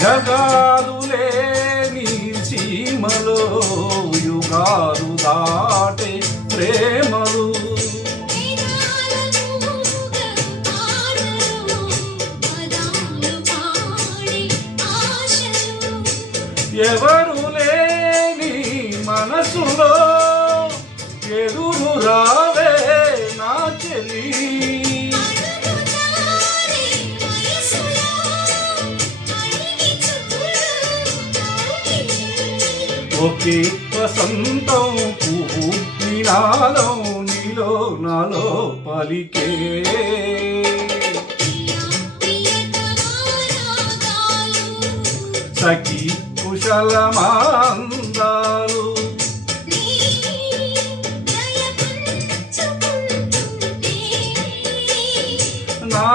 జగాలు లేని సీమలో యుగాలు దాటే ప్రేమలు ఎవరు లేని మనసులో ఎదురు రావే నా చెలి ఒకే వసంతం పువ్వు నినాదం నీలో నాలో పలికే సఖి కుశలమాందాలు నా